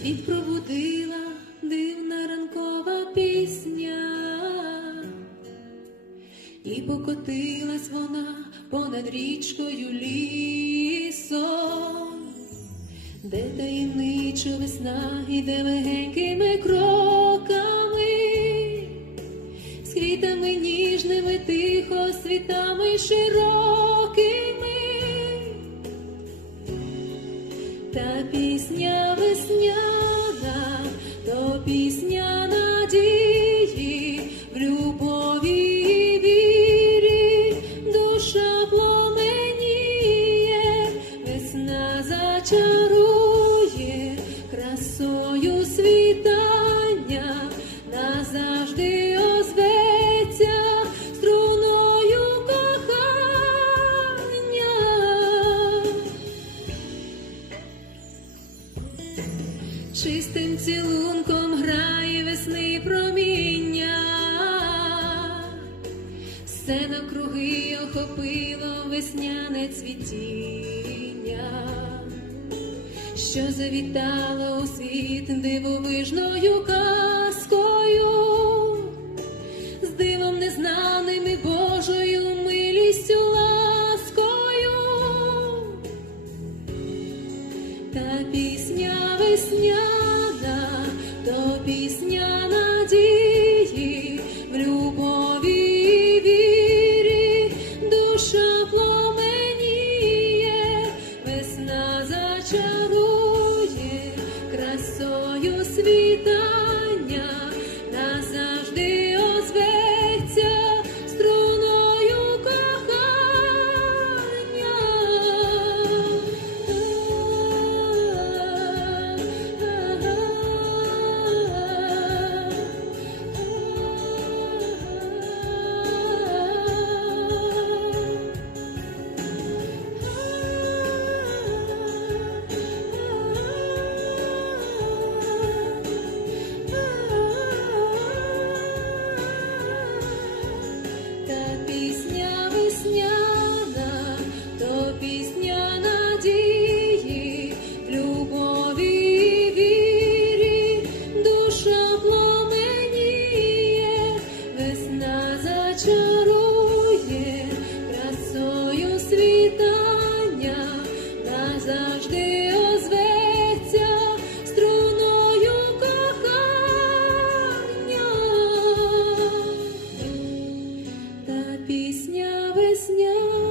світ пробудила дивна ранкова пісня, і покотилась вона понад річкою лісом, де таємнича весна іде легенькими кроками, з квітами ніжними, тихо, світами широкими. Та пісня Чистим цілунком грає весни проміння, все навкруги охопило весняне цвітіння, що завітало у світ дивовижною весняна, то пісня пісня весняна,